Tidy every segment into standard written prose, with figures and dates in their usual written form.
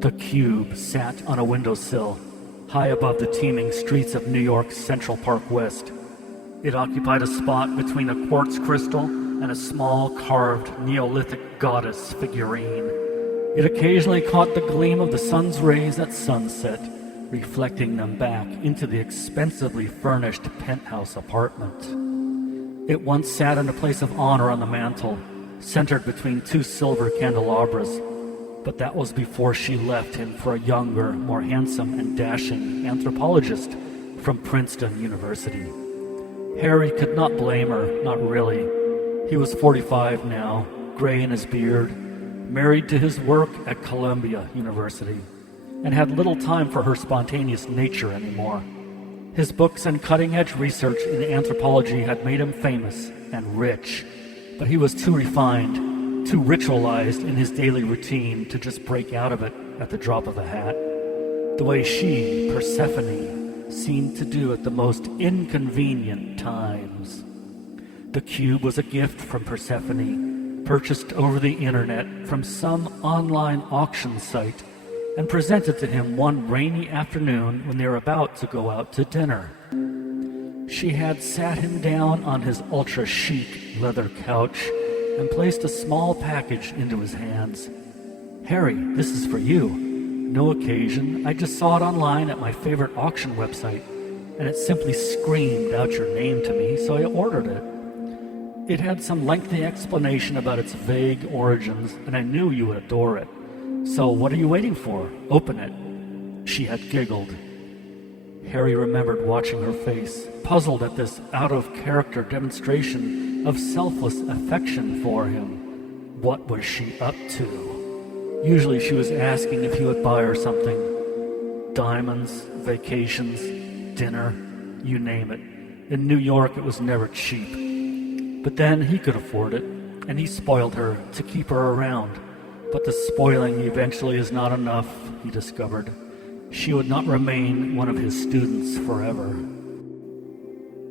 The Cube sat on a windowsill, high above the teeming streets of New York's Central Park West. It occupied a spot between a quartz crystal and a small carved Neolithic goddess figurine. It occasionally caught the gleam of the sun's rays at sunset, reflecting them back into the expensively furnished penthouse apartment. It once sat in a place of honor on the mantel, centered between two silver candelabras, but that was before she left him for a younger, more handsome and dashing anthropologist from Princeton University. Harry could not blame her, not really. He was 45 now, gray in his beard, married to his work at Columbia University, and had little time for her spontaneous nature anymore. His books and cutting-edge research in anthropology had made him famous and rich, but he was too refined, too ritualized in his daily routine to just break out of it at the drop of a hat, the way she, Persephone, seemed to do at the most inconvenient times. The cube was a gift from Persephone, purchased over the internet from some online auction site, and presented to him one rainy afternoon when they were about to go out to dinner. She had sat him down on his ultra-chic leather couch and placed a small package into his hands. "Harry, this is for you. No occasion. I just saw it online at my favorite auction website, and it simply screamed out your name to me, so I ordered it. It had some lengthy explanation about its vague origins, and I knew you would adore it. So what are you waiting for? Open it." She had giggled. Harry remembered watching her face, puzzled at this out-of-character demonstration of selfless affection for him. What was she up to? Usually she was asking if he would buy her something. Diamonds, vacations, dinner, you name it. In New York it was never cheap. But then he could afford it, and he spoiled her to keep her around. But the spoiling eventually is not enough, he discovered. She would not remain one of his students forever.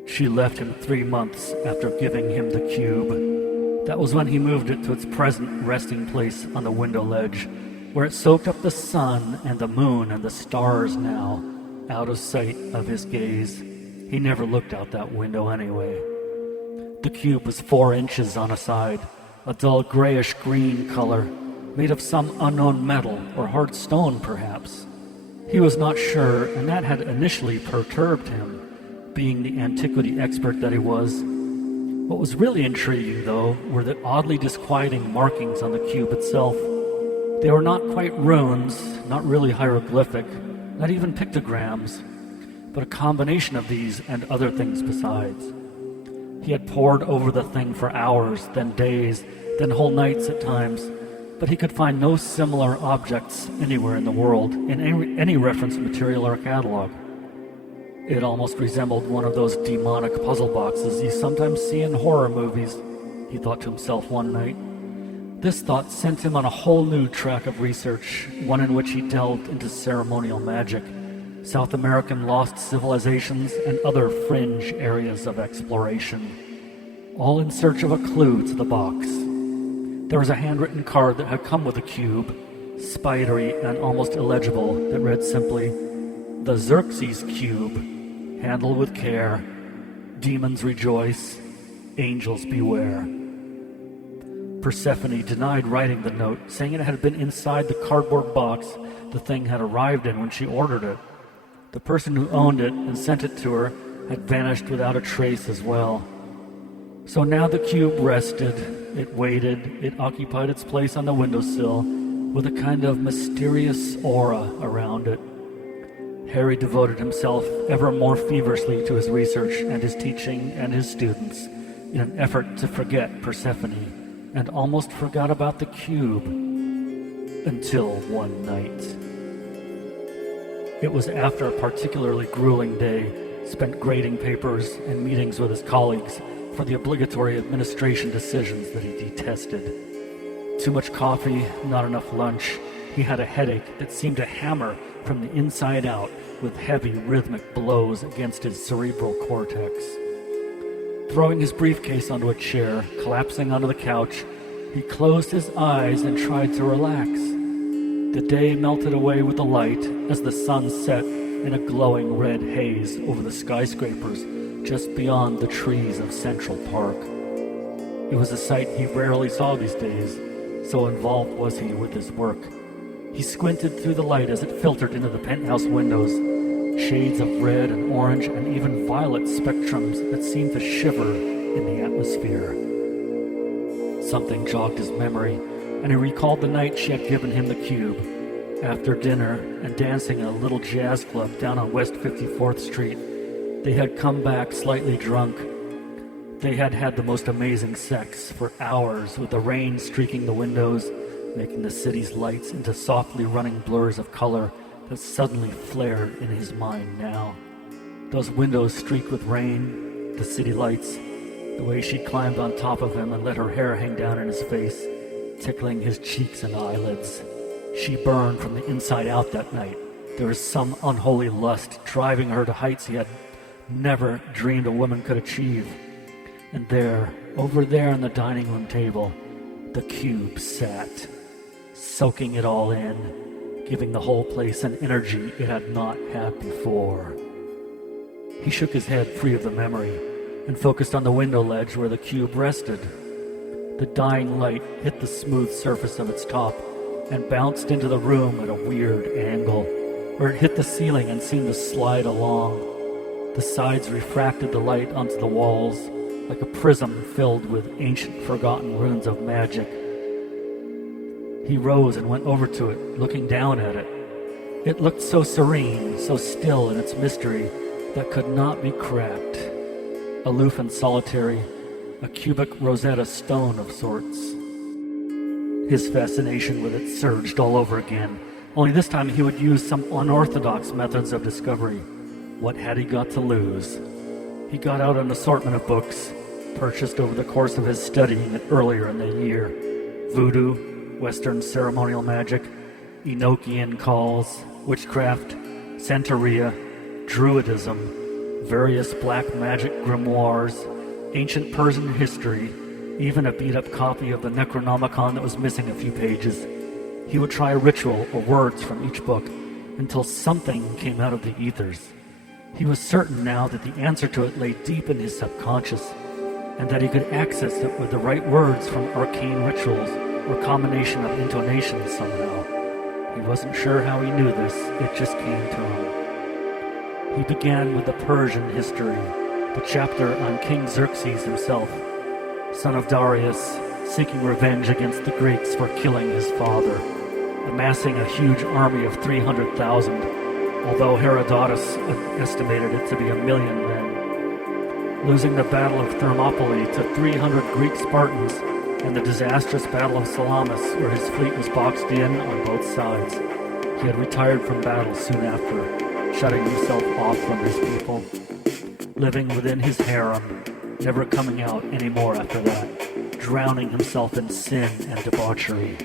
She left him 3 months after giving him the cube. That was when he moved it to its present resting place on the window ledge, where it soaked up the sun and the moon and the stars now, out of sight of his gaze. He never looked out that window anyway. The cube was 4 inches on a side, a dull grayish-green color, made of some unknown metal or hard stone, perhaps. He was not sure, and that had initially perturbed him, being the antiquity expert that he was. What was really intriguing, though, were the oddly disquieting markings on the cube itself. They were not quite runes, not really hieroglyphic, not even pictograms, but a combination of these and other things besides. He had pored over the thing for hours, then days, then whole nights at times, but he could find no similar objects anywhere in the world, in any reference material or catalog. It almost resembled one of those demonic puzzle boxes you sometimes see in horror movies, he thought to himself one night. This thought sent him on a whole new track of research, one in which he delved into ceremonial magic, South American lost civilizations, and other fringe areas of exploration, all in search of a clue to the box. There was a handwritten card that had come with the cube, spidery and almost illegible, that read simply, "The Xerxes Cube. Handle with care. Demons rejoice. Angels beware." Persephone denied writing the note, saying it had been inside the cardboard box the thing had arrived in when she ordered it. The person who owned it and sent it to her had vanished without a trace as well. So now the cube rested. It waited. It occupied its place on the windowsill with a kind of mysterious aura around it. Harry devoted himself ever more feverishly to his research and his teaching and his students in an effort to forget Persephone, and almost forgot about the cube until one night. It was after a particularly grueling day, spent grading papers and meetings with his colleagues for the obligatory administration decisions that he detested. Too much coffee, not enough lunch. He had a headache that seemed to hammer from the inside out with heavy rhythmic blows against his cerebral cortex. Throwing his briefcase onto a chair, collapsing onto the couch, he closed his eyes and tried to relax. The day melted away with the light as the sun set in a glowing red haze over the skyscrapers just beyond the trees of Central Park. It was a sight he rarely saw these days, so involved was he with his work. He squinted through the light as it filtered into the penthouse windows, shades of red and orange and even violet spectrums that seemed to shiver in the atmosphere. Something jogged his memory, and he recalled the night she had given him the cube. After dinner and dancing in a little jazz club down on West 54th Street, they had come back slightly drunk. They had had the most amazing sex for hours, with the rain streaking the windows, making the city's lights into softly running blurs of color that suddenly flared in his mind now. Those windows streaked with rain, the city lights, the way she climbed on top of him and let her hair hang down in his face, tickling his cheeks and eyelids. She burned from the inside out that night. There was some unholy lust driving her to heights he had never dreamed a woman could achieve. And there, over there on the dining room table, the cube sat, soaking it all in, giving the whole place an energy it had not had before. He shook his head free of the memory and focused on the window ledge where the cube rested. The dying light hit the smooth surface of its top and bounced into the room at a weird angle, where it hit the ceiling and seemed to slide along. The sides refracted the light onto the walls like a prism filled with ancient forgotten runes of magic. He rose and went over to it, looking down at it. It looked so serene, so still in its mystery that could not be cracked. Aloof and solitary, a cubic Rosetta Stone of sorts. His fascination with it surged all over again, only this time he would use some unorthodox methods of discovery. What had he got to lose? He got out an assortment of books, purchased over the course of his studying it earlier in the year. Voodoo, Western ceremonial magic, Enochian calls, witchcraft, Santeria, Druidism, various black magic grimoires, ancient Persian history, even a beat-up copy of the Necronomicon that was missing a few pages. He would try a ritual or words from each book until something came out of the ethers. He was certain now that the answer to it lay deep in his subconscious, and that he could access it with the right words from arcane rituals or combination of intonations somehow. He wasn't sure how he knew this, it just came to him. He began with the Persian history, the chapter on King Xerxes himself, son of Darius, seeking revenge against the Greeks for killing his father, amassing a huge army of 300,000, although Herodotus estimated it to be 1,000,000 men, losing the Battle of Thermopylae to 300 Greek Spartans, and the disastrous Battle of Salamis, where his fleet was boxed in on both sides. He had retired from battle soon after, shutting himself off from his people, living within his harem, never coming out anymore after that, drowning himself in sin and debauchery.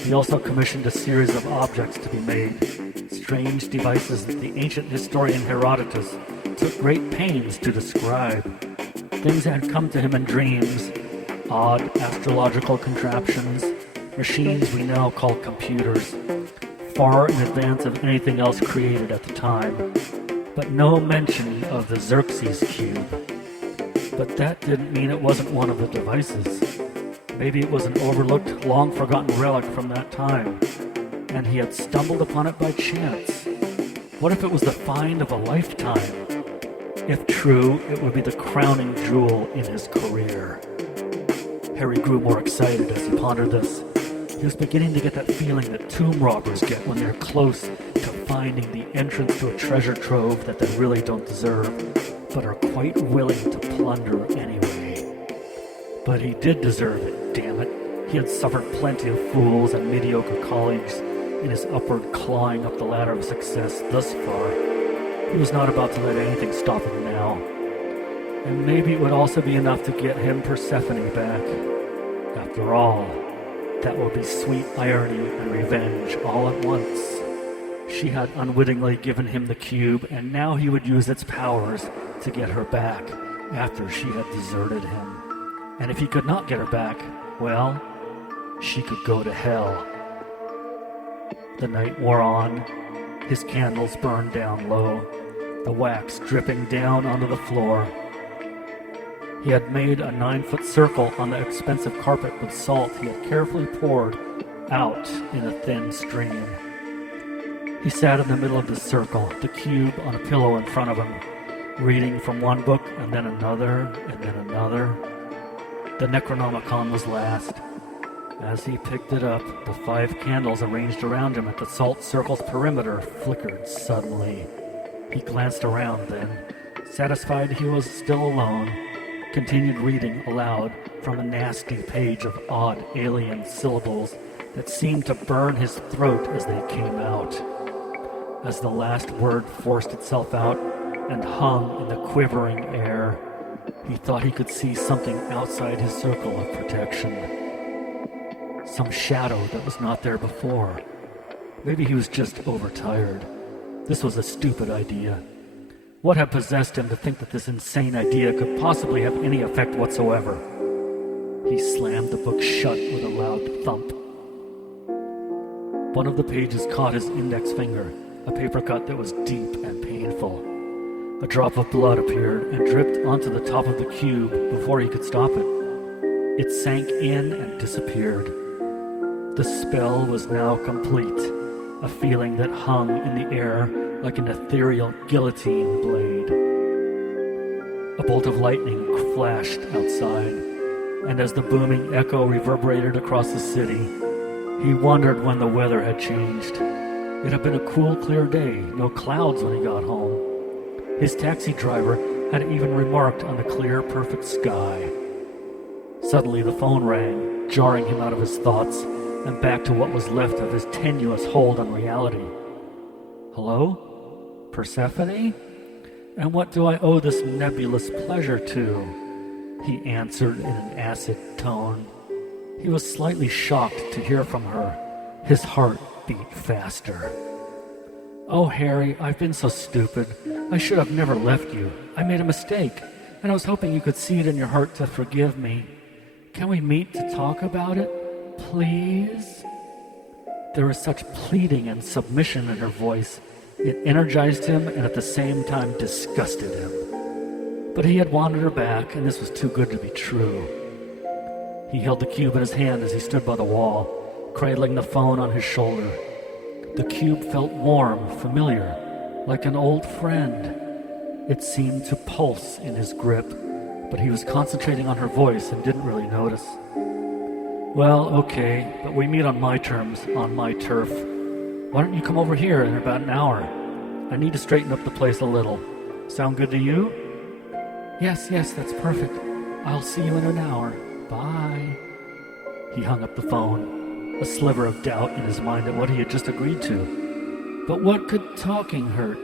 He also commissioned a series of objects to be made, strange devices that the ancient historian Herodotus took great pains to describe. Things had come to him in dreams, odd astrological contraptions, machines we now call computers, far in advance of anything else created at the time, but no mention of the Xerxes Cube. But that didn't mean it wasn't one of the devices. Maybe it was an overlooked, long-forgotten relic from that time, and he had stumbled upon it by chance. What if it was the find of a lifetime? If true, it would be the crowning jewel in his career. Harry grew more excited as he pondered this. He was beginning to get that feeling that tomb robbers get when they're close to finding the entrance to a treasure trove that they really don't deserve, but are quite willing to plunder anyway. But he did deserve it, damn it. He had suffered plenty of fools and mediocre colleagues in his upward clawing up the ladder of success thus far. He was not about to let anything stop him now. And maybe it would also be enough to get him Persephone back. After all, that would be sweet irony and revenge all at once. She had unwittingly given him the cube, and now he would use its powers to get her back after she had deserted him. And if he could not get her back, well, she could go to hell. The night wore on. His candles burned down low, the wax dripping down onto the floor. He had made a 9-foot circle on the expensive carpet with salt he had carefully poured out in a thin stream. He sat in the middle of the circle, the cube on a pillow in front of him, reading from one book and then another and then another. The Necronomicon was last. As he picked it up, the 5 candles arranged around him at the salt circle's perimeter flickered suddenly. He glanced around then, satisfied he was still alone, continued reading aloud from a nasty page of odd alien syllables that seemed to burn his throat as they came out. As the last word forced itself out and hung in the quivering air, he thought he could see something outside his circle of protection. Some shadow that was not there before. Maybe he was just overtired. This was a stupid idea. What had possessed him to think that this insane idea could possibly have any effect whatsoever? He slammed the book shut with a loud thump. One of the pages caught his index finger, a paper cut that was deep and painful. A drop of blood appeared and dripped onto the top of the cube before he could stop it. It sank in and disappeared. The spell was now complete, a feeling that hung in the air like an ethereal guillotine blade. A bolt of lightning flashed outside, and as the booming echo reverberated across the city, he wondered when the weather had changed. It had been a cool, clear day, no clouds when he got home. His taxi driver had even remarked on the clear, perfect sky. Suddenly the phone rang, jarring him out of his thoughts and back to what was left of his tenuous hold on reality. Hello? Persephone? And what do I owe this nebulous pleasure to? He answered in an acid tone. He was slightly shocked to hear from her. His heart beat faster. Oh, Harry, I've been so stupid. I should have never left you. I made a mistake, and I was hoping you could see it in your heart to forgive me. Can we meet to talk about it? Please? There was such pleading and submission in her voice. It energized him and at the same time disgusted him. But he had wanted her back, and this was too good to be true. He held the cube in his hand as he stood by the wall, cradling the phone on his shoulder. The cube felt warm, familiar, like an old friend. It seemed to pulse in his grip, but he was concentrating on her voice and didn't really notice. Well, okay, but we meet on my terms, on my turf. Why don't you come over here in about an hour? I need to straighten up the place a little. Sound good to you? Yes, that's perfect. I'll see you in an hour. Bye. He hung up the phone, a sliver of doubt in his mind at what he had just agreed to. But what could talking hurt?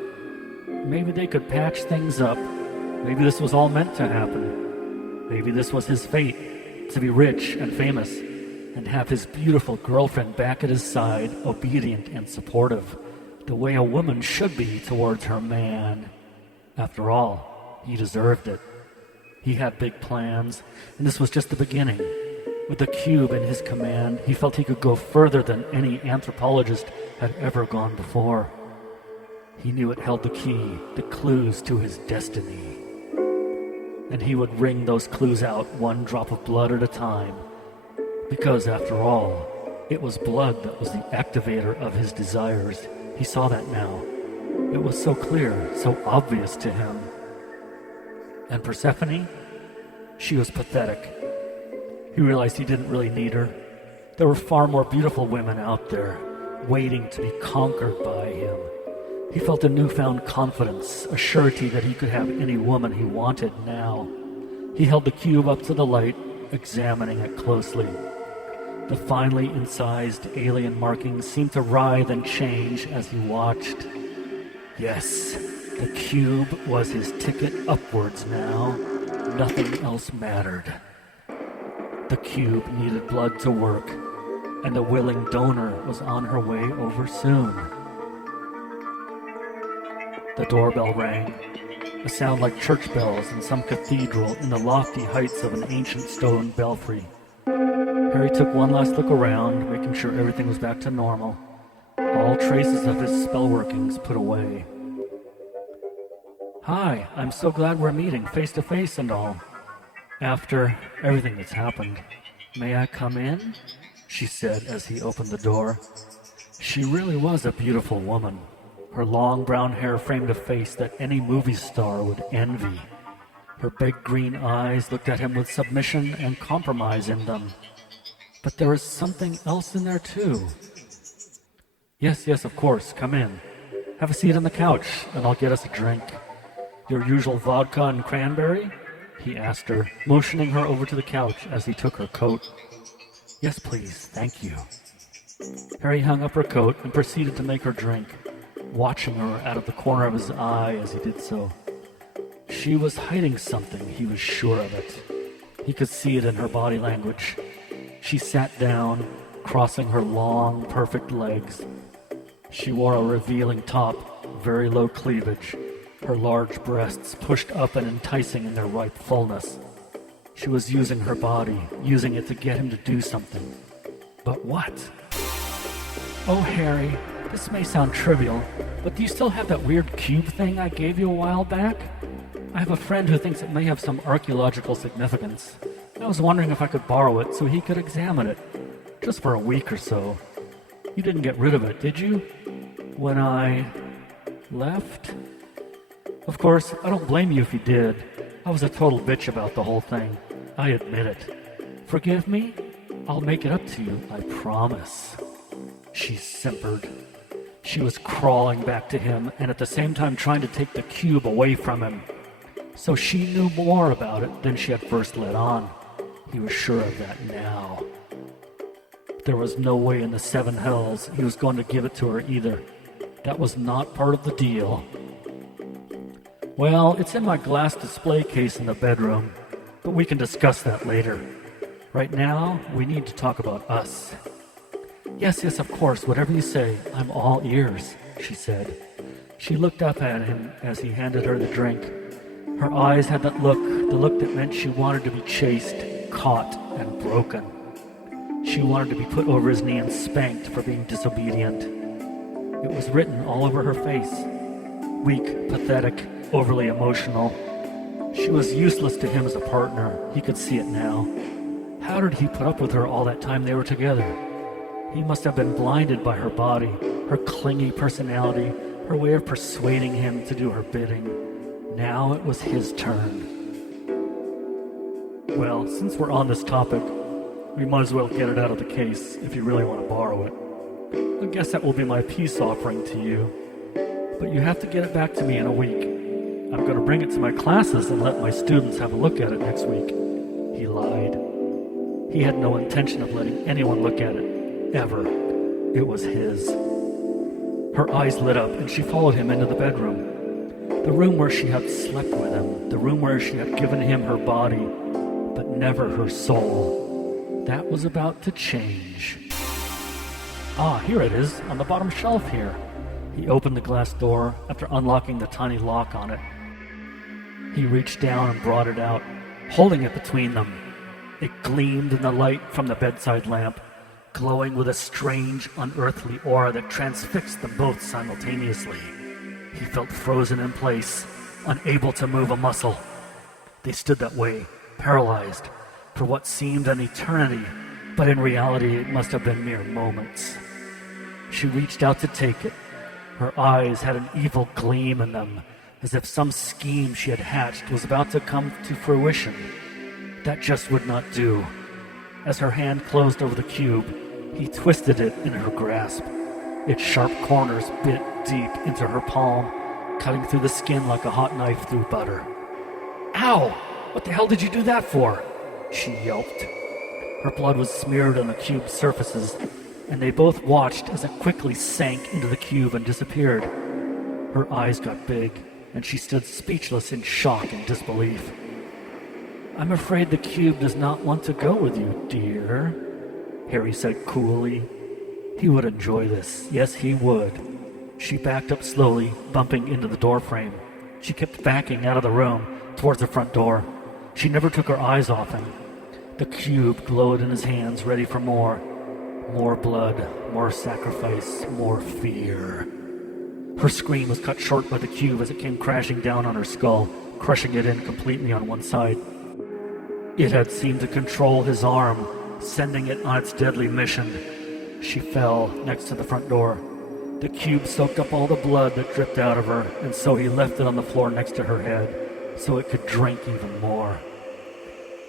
Maybe they could patch things up. Maybe this was all meant to happen. Maybe this was his fate, to be rich and famous, and have his beautiful girlfriend back at his side, obedient and supportive, the way a woman should be towards her man. After all, he deserved it. He had big plans, and this was just the beginning. With the cube in his command, he felt he could go further than any anthropologist had ever gone before. He knew it held the key, the clues to his destiny. And he would wring those clues out one drop of blood at a time. Because, after all, it was blood that was the activator of his desires. He saw that now. It was so clear, so obvious to him. And Persephone? She was pathetic. He realized he didn't really need her. There were far more beautiful women out there, waiting to be conquered by him. He felt a newfound confidence, a surety that he could have any woman he wanted now. He held the cube up to the light, examining it closely. The finely incised alien markings seemed to writhe and change as he watched. Yes, the cube was his ticket upwards now. Nothing else mattered. The cube needed blood to work, and the willing donor was on her way over soon. The doorbell rang, a sound like church bells in some cathedral in the lofty heights of an ancient stone belfry. Harry took one last look around, making sure everything was back to normal. all traces of his spell workings put away. "Hi, I'm so glad we're meeting face to face and all. After everything that's happened, may I come in?" she said as he opened the door. She really was a beautiful woman. Her long brown hair framed a face that any movie star would envy. Her big green eyes looked at him with submission and compromise in them. But there was something else in there too. Yes, of course, come in. Have a seat on the couch, and I'll get us a drink. Your usual vodka and cranberry?" he asked her, motioning her over to the couch as he took her coat. "Yes, please, thank you." Harry hung up her coat and proceeded to make her drink, watching her out of the corner of his eye as he did so. She was hiding something, he was sure of it. He could see it in her body language. She sat down, crossing her long, perfect legs. She wore a revealing top, very low cleavage, her large breasts pushed up and enticing in their ripe fullness. She was using her body, using it to get him to do something. But what? "Oh, Harry, this may sound trivial, but do you still have that weird cube thing I gave you a while back? I have a friend who thinks it may have some archaeological significance. I was wondering if I could borrow it so he could examine it, just for a week or so. You didn't get rid of it, did you? When I left?" "Of course, I don't blame you if you did. I was a total bitch about the whole thing. I admit it. Forgive me? I'll make it up to you, I promise." She simpered. She was crawling back to him and at the same time trying to take the cube away from him. So she knew more about it than she had first let on. He was sure of that now. There was no way in the seven hells he was going to give it to her either. That was not part of the deal. "Well, it's in my glass display case in the bedroom, but we can discuss that later. Right now, we need to talk about us." Yes, of course, whatever you say, I'm all ears," she said. She looked up at him as he handed her the drink. Her eyes had the look that meant she wanted to be chased, caught, and broken. She wanted to be put over his knee and spanked for being disobedient. It was written all over her face. Weak, pathetic, overly emotional. She was useless to him as a partner. He could see it now. How did he put up with her all that time they were together? He must have been blinded by her body, her clingy personality, her way of persuading him to do her bidding. Now it was his turn. "Well, since we're on this topic, we might as well get it out of the case if you really want to borrow it. I guess that will be my peace offering to you. But you have to get it back to me in a week. I'm going to bring it to my classes and let my students have a look at it next week." He lied. He had no intention of letting anyone look at it, ever. It was his. Her eyes lit up and she followed him into the bedroom. The room where she had slept with him, the room where she had given him her body, but never her soul. That was about to change. "Ah, here it is, on the bottom shelf here." He opened the glass door after unlocking the tiny lock on it. He reached down and brought it out, holding it between them. It gleamed in the light from the bedside lamp, glowing with a strange, unearthly aura that transfixed them both simultaneously. He felt frozen in place, unable to move a muscle. They stood that way, paralyzed, for what seemed an eternity, but in reality it must have been mere moments. She reached out to take it. Her eyes had an evil gleam in them, as if some scheme she had hatched was about to come to fruition. That just would not do. As her hand closed over the cube, he twisted it in her grasp. Its sharp corners bit deep into her palm, cutting through the skin like a hot knife through butter. "Ow! What the hell did you do that for?" she yelped. Her blood was smeared on the cube's surfaces, and they both watched as it quickly sank into the cube and disappeared. Her eyes got big, and she stood speechless in shock and disbelief. "I'm afraid the cube does not want to go with you, dear," Harry said coolly. He would enjoy this. Yes, he would. She backed up slowly, bumping into the doorframe. She kept backing out of the room, towards the front door. She never took her eyes off him. The cube glowed in his hands, ready for more. More blood, more sacrifice, more fear. Her scream was cut short by the cube as it came crashing down on her skull, crushing it in completely on one side. It had seemed to control his arm, sending it on its deadly mission. She fell next to the front door. The cube soaked up all the blood that dripped out of her, and so he left it on the floor next to her head, so it could drink even more.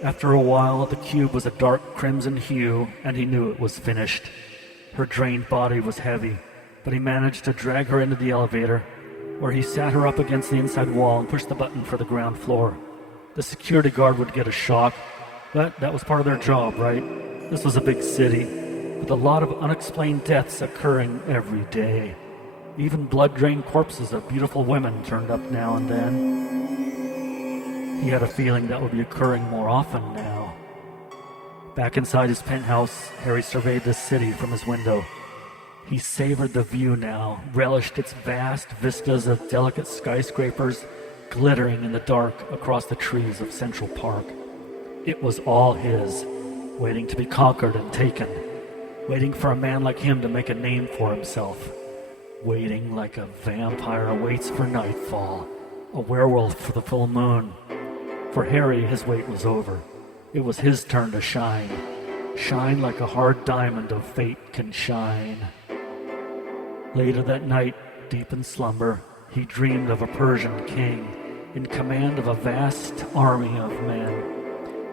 After a while, the cube was a dark crimson hue, and he knew it was finished. Her drained body was heavy, but he managed to drag her into the elevator, where he sat her up against the inside wall and pushed the button for the ground floor. The security guard would get a shock, but that was part of their job, right? This was a big city, with a lot of unexplained deaths occurring every day. Even blood-drained corpses of beautiful women turned up now and then. He had a feeling that would be occurring more often now. Back inside his penthouse, Harry surveyed the city from his window. He savored the view now, relished its vast vistas of delicate skyscrapers glittering in the dark across the trees of Central Park. It was all his, waiting to be conquered and taken, waiting for a man like him to make a name for himself, waiting like a vampire waits for nightfall, a werewolf for the full moon. For Harry, his wait was over. It was his turn to shine. Shine like a hard diamond of fate can shine. Later that night, deep in slumber, he dreamed of a Persian king in command of a vast army of men.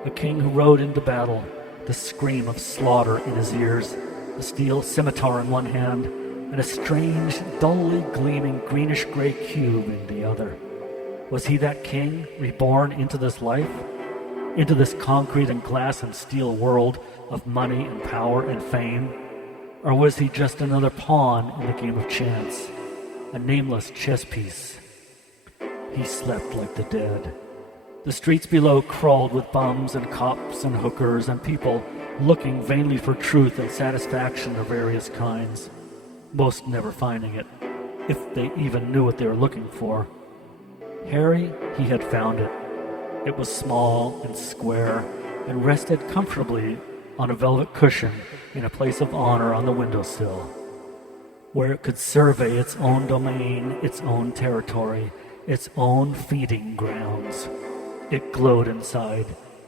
A king who rode into battle, the scream of slaughter in his ears, a steel scimitar in one hand, and a strange, dully gleaming greenish-gray cube in the other. Was he that king, reborn into this life? Into this concrete and glass and steel world of money and power and fame? Or was he just another pawn in the game of chance, a nameless chess piece? He slept like the dead. The streets below crawled with bums and cops and hookers and people looking vainly for truth and satisfaction of various kinds, most never finding it, if they even knew what they were looking for. Harry, he had found it. It was small and square and rested comfortably on a velvet cushion in a place of honor on the windowsill, where it could survey its own domain, its own territory, its own feeding grounds. It glowed inside,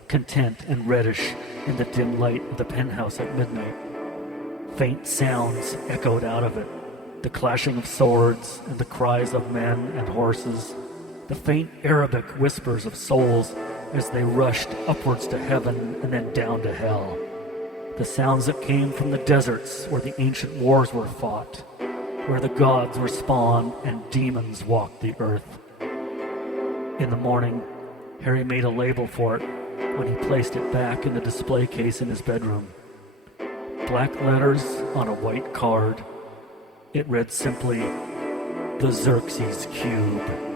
content and reddish in the dim light of the penthouse at midnight. Faint sounds echoed out of it, the clashing of swords and the cries of men and horses, the faint Arabic whispers of souls as they rushed upwards to heaven and then down to hell, the sounds that came from the deserts where the ancient wars were fought, where the gods were spawned and demons walked the earth. In the morning, Harry made a label for it when he placed it back in the display case in his bedroom. Black letters on a white card. It read simply, "The Xerxes Cube."